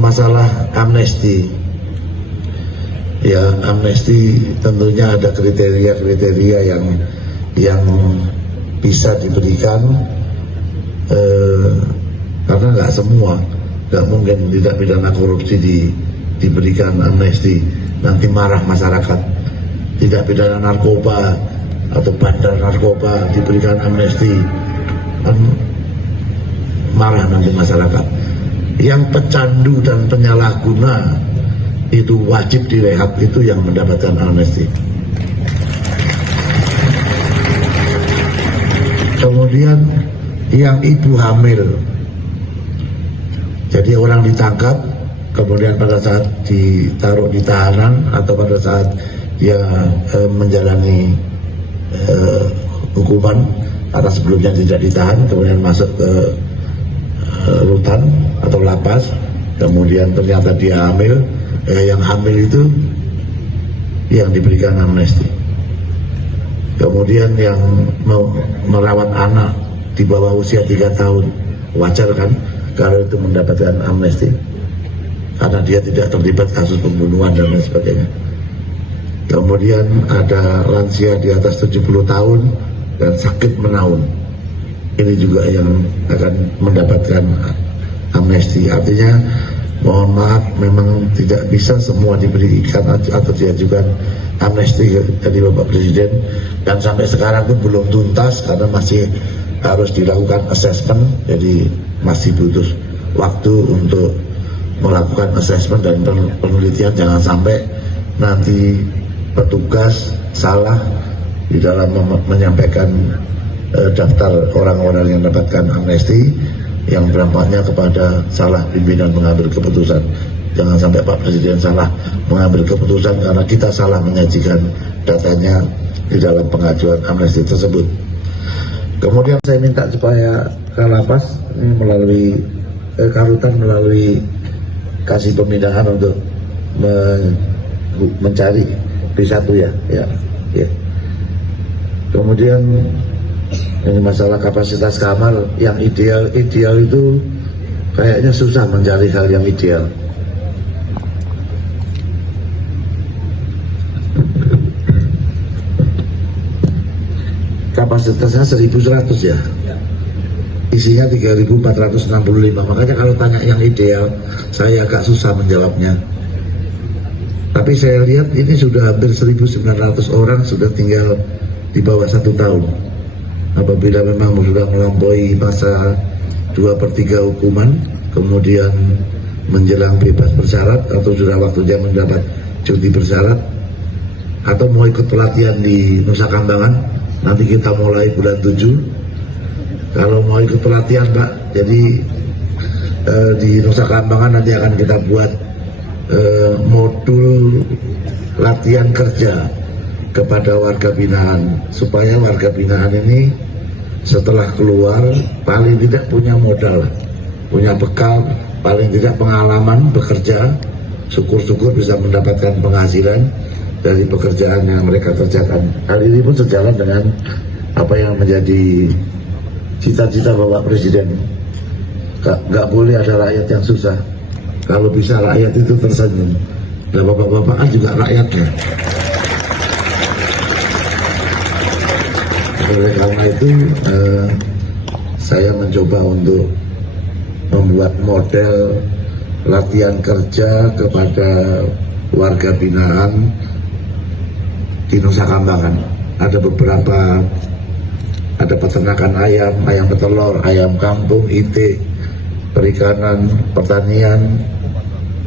masalah amnesti. Ya, amnesti tentunya ada kriteria-kriteria yang bisa diberikan, karena nggak semua, nggak mungkin tidak pidana korupsi diberikan amnesti, nanti marah masyarakat. Tidak pidana narkoba atau bandar narkoba diberikan amnesti, kan marah nanti masyarakat. Yang pecandu dan penyalahguna itu wajib direhab, itu yang mendapatkan amnesti. Kemudian yang ibu hamil, jadi orang ditangkap, kemudian pada saat ditaruh di tahanan atau pada saat dia menjalani hukuman karena sebelumnya tidak ditahan, kemudian masuk ke rutan atau lapas, kemudian ternyata dia hamil, yang hamil itu yang diberikan amnesti. Kemudian yang merawat anak di bawah usia 3 tahun, wajar kan kalau itu mendapatkan amnesti, karena dia tidak terlibat kasus pembunuhan dan lain sebagainya. Kemudian ada lansia di atas 70 tahun dan sakit menaun, ini juga yang akan mendapatkan amnesti. Artinya mohon maaf, memang tidak bisa semua diberikan atau diajukan amnesti dari Bapak Presiden, dan sampai sekarang pun belum tuntas karena masih harus dilakukan assessment, jadi masih butuh waktu untuk melakukan assessment dan penelitian. Jangan sampai nanti petugas salah di dalam menyampaikan daftar orang-orang yang mendapatkan amnesti, yang berdampaknya kepada salah pimpinan mengambil keputusan. Jangan sampai Pak Presiden salah mengambil keputusan karena kita salah menyajikan datanya di dalam pengajuan amnesti tersebut. Kemudian saya minta supaya Kalapas ini melalui Karutan melalui kasih pemindahan untuk mencari B1 ya. Kemudian ini masalah kapasitas kamar yang ideal itu kayaknya susah mencari hal yang ideal. Kapasitasnya 1.100 ya, isinya 3.465. Makanya kalau tanya yang ideal, saya agak susah menjawabnya. Tapi saya lihat ini sudah hampir 1.900 orang sudah tinggal di bawah 1 tahun. Apabila memang sudah melampaui masa 2/3 hukuman, kemudian menjelang bebas bersyarat atau sudah waktunya mendapat cuti bersyarat, atau mau ikut pelatihan di Nusa Kambangan, nanti kita mulai bulan 7. Kalau mau ikut pelatihan Pak, jadi di Nusa Kambangan nanti akan kita buat modul latihan kerja kepada warga binaan, supaya warga binaan ini setelah keluar paling tidak punya modal, punya bekal, paling tidak pengalaman bekerja, syukur-syukur bisa mendapatkan penghasilan dari pekerjaan yang mereka kerjakan. Hal ini pun sejalan dengan apa yang menjadi cita-cita Bapak Presiden. Gak boleh ada rakyat yang susah. Kalau bisa rakyat itu tersenyum. Dan bapak-bapak kan juga rakyatnya. Oleh karena itu saya mencoba untuk membuat model latihan kerja kepada warga binaan di Nusa Kambangan. Ada beberapa, ada peternakan ayam, ayam petelur, ayam kampung, itik, perikanan, pertanian,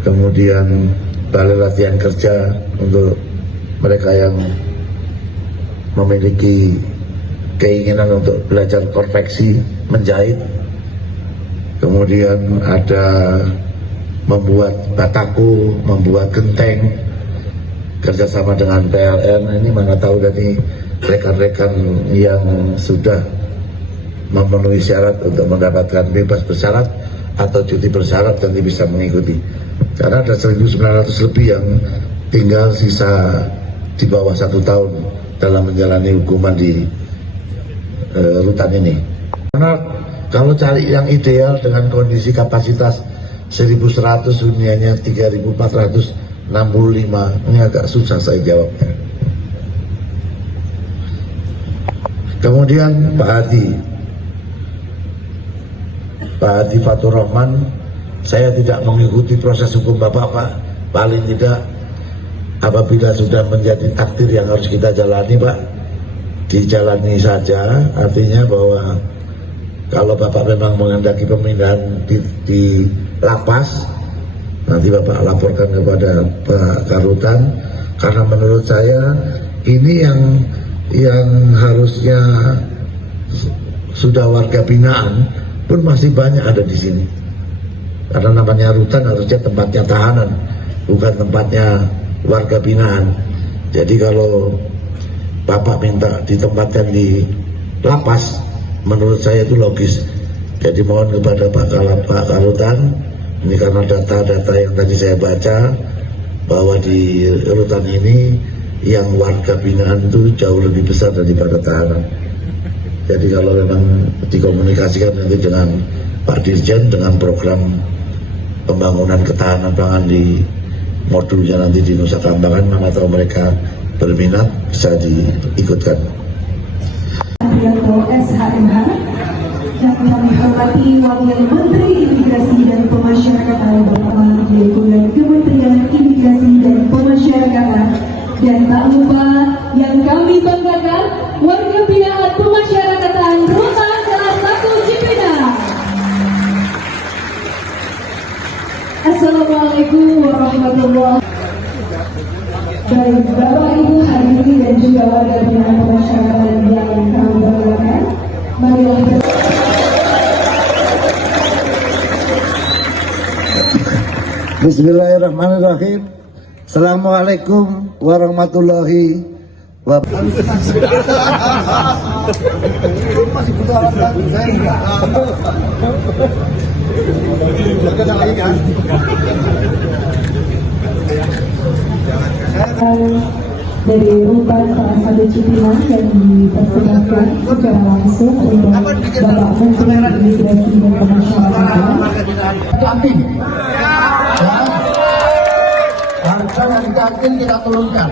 kemudian balai latihan kerja untuk mereka yang memiliki keinginan untuk belajar konveksi, menjahit. Kemudian ada membuat batako, membuat genteng, kerjasama dengan PLN. Ini mana tahu dari rekan-rekan yang sudah memenuhi syarat untuk mendapatkan bebas bersyarat atau cuti bersyarat nanti bisa mengikuti. Karena ada 1.900 lebih yang tinggal sisa di bawah 1 tahun dalam menjalani hukuman di rutan ini. Karena kalau cari yang ideal dengan kondisi kapasitas 1.100 huniannya 3.465. Ini agak susah saya jawabnya. Kemudian Pak Hadi Fatur Rahman, saya tidak mengikuti proses hukum Bapak, Pak. Paling tidak apabila sudah menjadi takdir yang harus kita jalani, Pak, dijalani saja. Artinya bahwa kalau Bapak memang menghendaki pemindahan di lapas, nanti Bapak laporkan kepada Pak Karutan, karena menurut saya ini yang harusnya sudah warga binaan pun masih banyak ada di sini. Karena namanya rutan harusnya tempatnya tahanan, bukan tempatnya warga binaan. Jadi kalau Bapak minta ditempatkan di lapas, menurut saya itu logis. Jadi mohon kepada Pak Karutan, ini karena data-data yang tadi saya baca, bahwa di rutan ini yang warga binaan itu jauh lebih besar daripada tahanan. Jadi kalau memang dikomunikasikan nanti dengan Pak Dirjen dengan program pembangunan ketahanan pangan di modulnya nanti di Nusa Kambangan, mana tahu mereka berminat bisa diikutkan. SHMH yang kami hormati Wakil Menteri Imigrasi dan Pemasyarakatan Bapak Mahfud MD, Kementerian Imigrasi dan Pemasyarakatan, dan tak lupa yang kami banggakan warga binaan pemasyarakatan Rutan kelas 1 Cipinang. Assalamualaikum warahmatullahi wabarakatuh. Baik Bapak Ibu hadirin dan juga warga binaan pemasyarakatan yang kami banggakan, marilah Bismillahirrahmanirrahim. Assalamualaikum warahmatullahi wabarakatuh. Dari Rutan kelas 1 Cipinang yang dipersembahkan secara langsung untuk Bapak Menteri Imigrasi dan Pemasyarakatan. Harga yang kantin kita turunkan.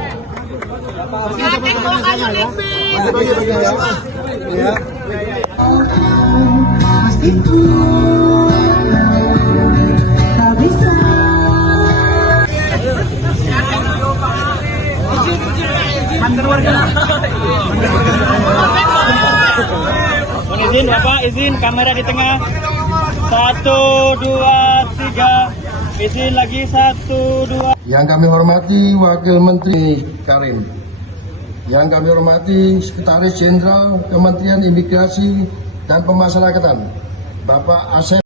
Izin Bapak, izin kamera di tengah. 1, 2, 3. Izin lagi 1, 2. Yang kami hormati Wakil Menteri Karim, yang kami hormati Sekretaris Jenderal Kementerian Imigrasi dan Pemasyarakatan Bapak Asep